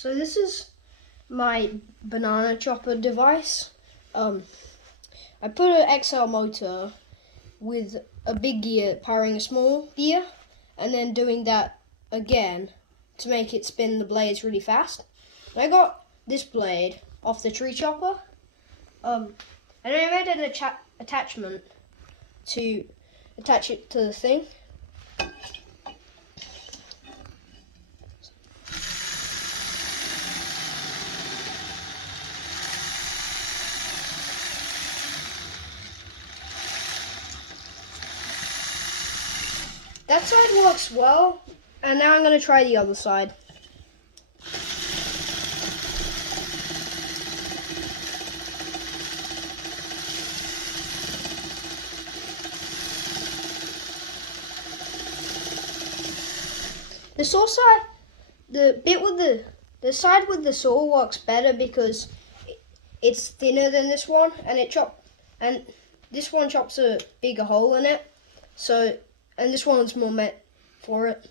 So this is my banana chopper device. I put an XL motor with a big gear powering a small gear, and then doing that again to make it spin the blades really fast. And I got this blade off the tree chopper, and I made an attachment to attach it to the thing. That side works well, and now I'm going to try the other side. The saw side, the side with the saw works better because it's thinner than this one, and this one chops a bigger hole in it. So, and this one's more meant for it.